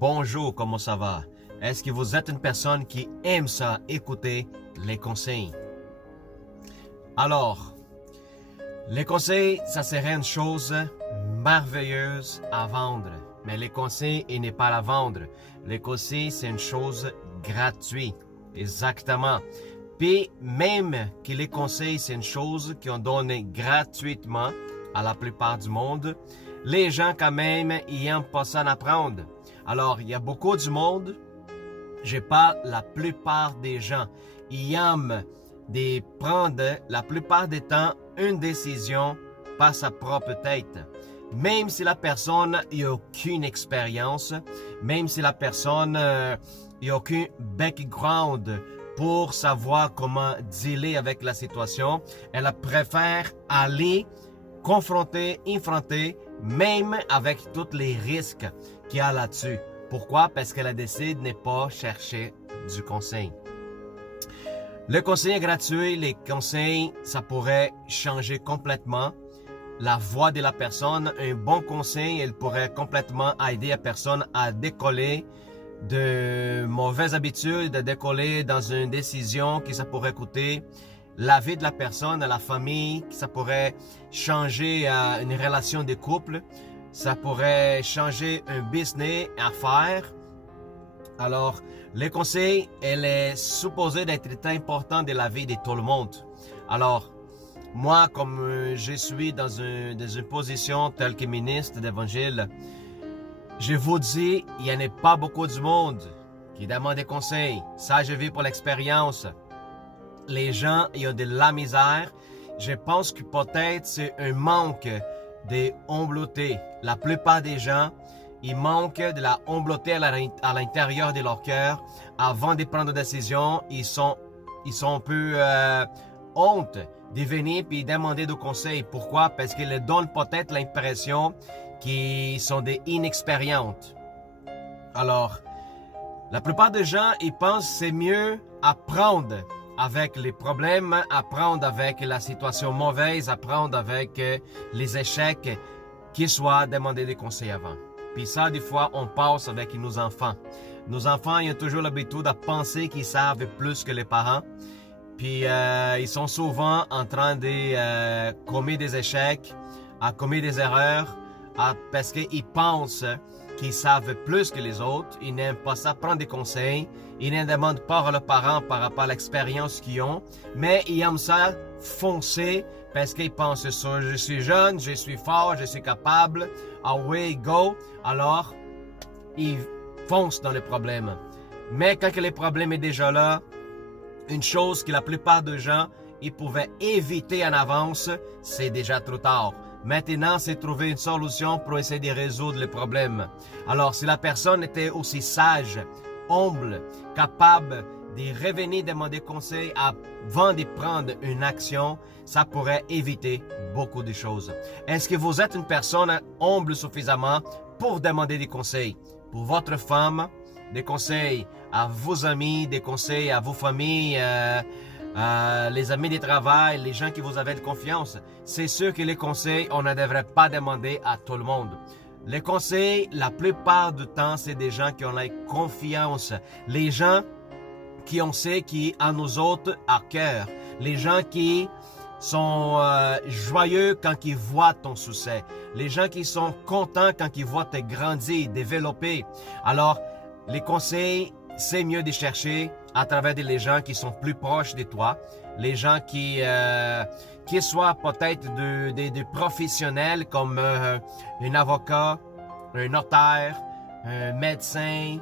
Bonjour, comment ça va? Est-ce que vous êtes une personne qui aime ça, écouter les conseils? Alors, les conseils, ça serait une chose merveilleuse à vendre. Mais les conseils, il n'est pas à vendre. Les conseils, c'est une chose gratuite. Exactement. Puis, même que les conseils, c'est une chose qu'on donne gratuitement à la plupart du monde, les gens, quand même, ils aiment pas ça en apprendre. Alors, il y a beaucoup du monde, je parle la plupart des gens, ils aiment de prendre la plupart du temps une décision par sa propre tête. Même si la personne n'a aucune expérience, même si la personne n'a aucun background pour savoir comment dealer avec la situation, elle préfère aller confronter, affronter, même avec tous les risques qu'il y a là-dessus. Pourquoi? Parce qu'elle décide de ne pas chercher du conseil. Le conseil est gratuit. Les conseils, ça pourrait changer complètement la voie de la personne. Un bon conseil, il pourrait complètement aider la personne à décoller de mauvaises habitudes, de décoller dans une décision que ça pourrait coûter la vie de la personne, la famille, que ça pourrait changer une relation de couple, ça pourrait changer un business à faire. Alors, le conseil, elle est supposée d'être important de la vie de tout le monde. Alors, moi, comme je suis dans une position telle que ministre d'Évangile, je vous dis, il n'y en a pas beaucoup du monde qui demande des conseils. Ça, je vis pour l'expérience. Les gens, ils ont de la misère. Je pense que peut-être c'est un manque de humilité. La plupart des gens, ils manquent de la humilité à l'intérieur de leur cœur. Avant de prendre des décisions, ils sont un peu honte de venir et demander des conseils. Pourquoi? Parce qu'ils donnent peut-être l'impression qu'ils sont des inexpérientes. Alors, la plupart des gens, ils pensent que c'est mieux apprendre avec les problèmes, apprendre avec la situation mauvaise, apprendre avec les échecs, qu'ils soient demander des conseils avant. Puis ça, des fois, on passe avec nos enfants. Nos enfants, ils ont toujours l'habitude de penser qu'ils savent plus que les parents. Puis ils sont souvent en train de commettre des échecs, à commettre des erreurs, parce qu'ils pensent qu'ils savent plus que les autres. Ils n'aiment pas ça prendre des conseils. Ils ne demandent pas à leurs parents par rapport à l'expérience qu'ils ont. Mais ils aiment ça foncer parce qu'ils pensent ça. Je suis jeune, je suis fort, je suis capable. Away, go. Alors, ils foncent dans les problèmes. Mais quand les problèmes sont déjà là, une chose que la plupart des gens ils pouvaient éviter en avance, c'est déjà trop tard. Maintenant, c'est trouver une solution pour essayer de résoudre les problèmes. Alors, si la personne était aussi sage, humble, capable de revenir demander conseil avant de prendre une action, ça pourrait éviter beaucoup de choses. Est-ce que vous êtes une personne humble suffisamment pour demander des conseils pour votre femme, des conseils à vos amis, des conseils à vos familles, les amis de travail, les gens qui vous avez de confiance? C'est sûr que les conseils, on ne devrait pas demander à tout le monde. Les conseils, la plupart du temps, c'est des gens qui ont la confiance. Les gens qui ont ce qui à nous autres à cœur. Les gens qui sont joyeux quand ils voient ton succès. Les gens qui sont contents quand ils voient te grandir, développer. Alors, les conseils, c'est mieux de chercher à travers des gens qui sont plus proches de toi, les gens qui soient peut-être des professionnels comme un avocat, un notaire, un médecin,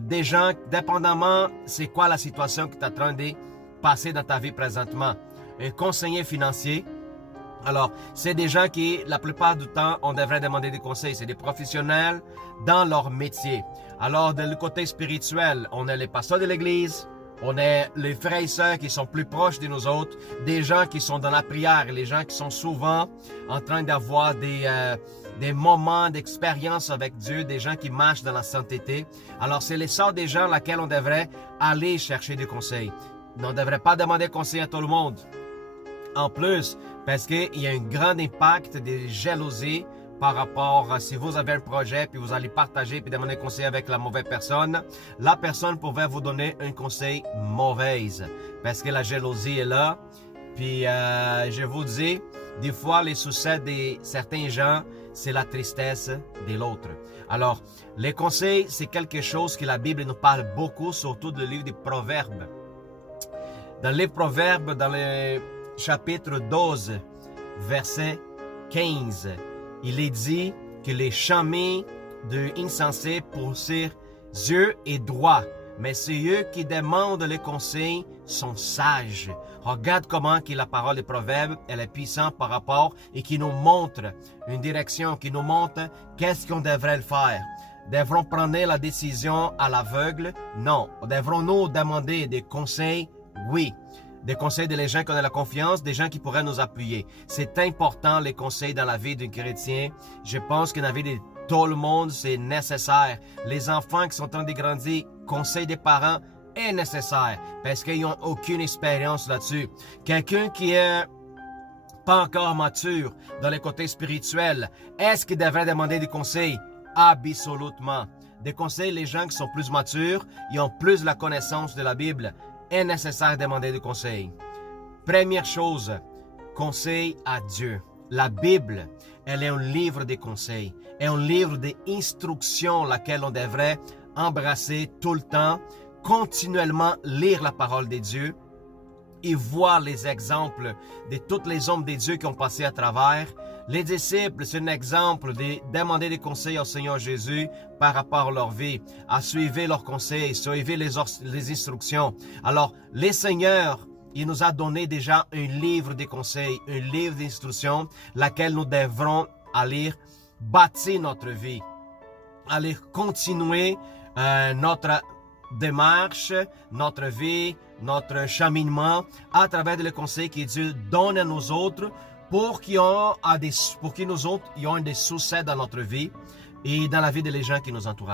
des gens, dépendamment c'est quoi la situation que tu es en train de passer dans ta vie présentement. Un conseiller financier. Alors, c'est des gens qui, la plupart du temps, on devrait demander des conseils. C'est des professionnels dans leur métier. Alors, de le côté spirituel, on a les pasteurs de l'église, on a les frères et sœurs qui sont plus proches de nous autres, des gens qui sont dans la prière, les gens qui sont souvent en train d'avoir des moments d'expérience avec Dieu, des gens qui marchent dans la sainteté. Alors, c'est les sortes des gens lesquels on devrait aller chercher des conseils. On ne devrait pas demander conseil à tout le monde. En plus, parce qu'il y a un grand impact de jalousie par rapport à si vous avez un projet, puis vous allez partager, puis demander conseil avec la mauvaise personne, la personne pourrait vous donner un conseil mauvais, parce que la jalousie est là. Puis je vous dis, des fois, les succès de certains gens, c'est la tristesse de l'autre. Alors, les conseils, c'est quelque chose que la Bible nous parle beaucoup, surtout dans le livre des Proverbes. Dans les Proverbes, dans le chapitre 12, verset 15, il est dit que les chemins de insensés pour ses yeux est droit, mais ceux qui demandent les conseils sont sages. Regarde comment que la parole des Proverbes, elle est puissante par rapport et qui nous montre une direction, qui nous montre qu'est-ce qu'on devrait faire. Devrons prendre la décision à l'aveugle? Non. Devrons-nous demander des conseils? Oui. Des conseils de gens qui ont la confiance, des gens qui pourraient nous appuyer. C'est important, les conseils dans la vie d'un chrétien. Je pense que dans la vie de tout le monde, c'est nécessaire. Les enfants qui sont en train de grandir, conseil des parents est nécessaire parce qu'ils n'ont aucune expérience là-dessus. Quelqu'un qui est pas encore mature dans le côté spirituel, est-ce qu'il devrait demander des conseils? Absolument. Des conseils, les gens qui sont plus matures, ils ont plus la connaissance de la Bible, est nécessaire de demander des conseils. Première chose, conseil à Dieu. La Bible, elle est un livre de conseils, est un livre d'instructions laquelle on devrait embrasser tout le temps, continuellement lire la parole de Dieu et voir les exemples de tous les hommes de Dieu qui ont passé à travers. Les disciples, c'est un exemple de demander des conseils au Seigneur Jésus par rapport à leur vie, à suivre leurs conseils, suivre les instructions. Alors, le Seigneur, il nous a donné déjà un livre de conseils, un livre d'instructions, laquelle nous devrons aller bâtir notre vie, aller continuer notre démarche, notre vie, notre cheminement à travers les conseils que Dieu donne à nous autres pour qu'ils nous autres ayons des succès dans notre vie et dans la vie des gens qui nous entourent.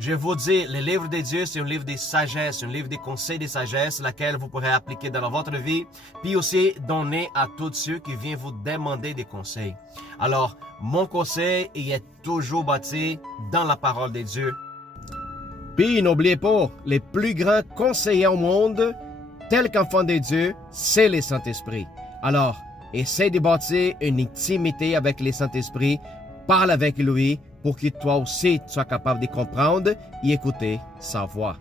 Je vous dis, le livre de Dieu, c'est un livre de sagesse, un livre de conseils de sagesse, laquelle vous pourrez appliquer dans votre vie, puis aussi donner à tous ceux qui viennent vous demander des conseils. Alors, mon conseil, il est toujours bâti dans la parole de Dieu. Puis, n'oubliez pas, les plus grands conseillers au monde, tels qu'enfants de Dieu, c'est le Saint-Esprit. Alors, essaie de bâtir une intimité avec le Saint-Esprit, parle avec lui pour que toi aussi tu sois capable de comprendre et écouter sa voix.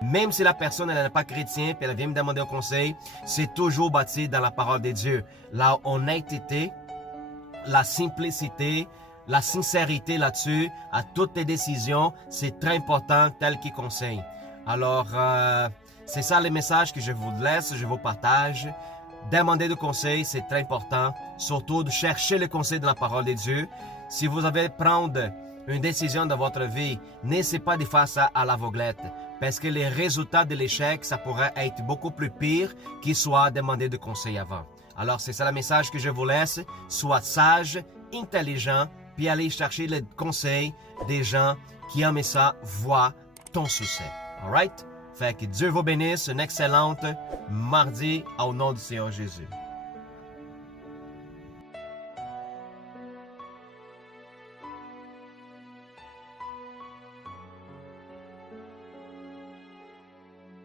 Même si la personne n'est pas chrétienne et elle vient me demander un conseil, c'est toujours bâti dans la parole de Dieu. La honnêteté, la simplicité, la sincérité là-dessus, à toutes tes décisions, c'est très important tel qu'il conseille. Alors, c'est ça le message que je vous laisse, je vous partage. Demander des conseils, c'est très important. Surtout de chercher le conseil de la parole de Dieu. Si vous avez prendre une décision dans votre vie, n'essayez pas de faire ça à l'aveuglette. Parce que les résultats de l'échec, ça pourrait être beaucoup plus pire qu'il soit demandé de conseils avant. Alors, c'est ça le message que je vous laisse. Sois sage, intelligent, puis allez chercher le conseil des gens qui aiment ça, voient ton succès. Alright? Fait que Dieu vous bénisse. Une excellente mardi au nom du Seigneur Jésus.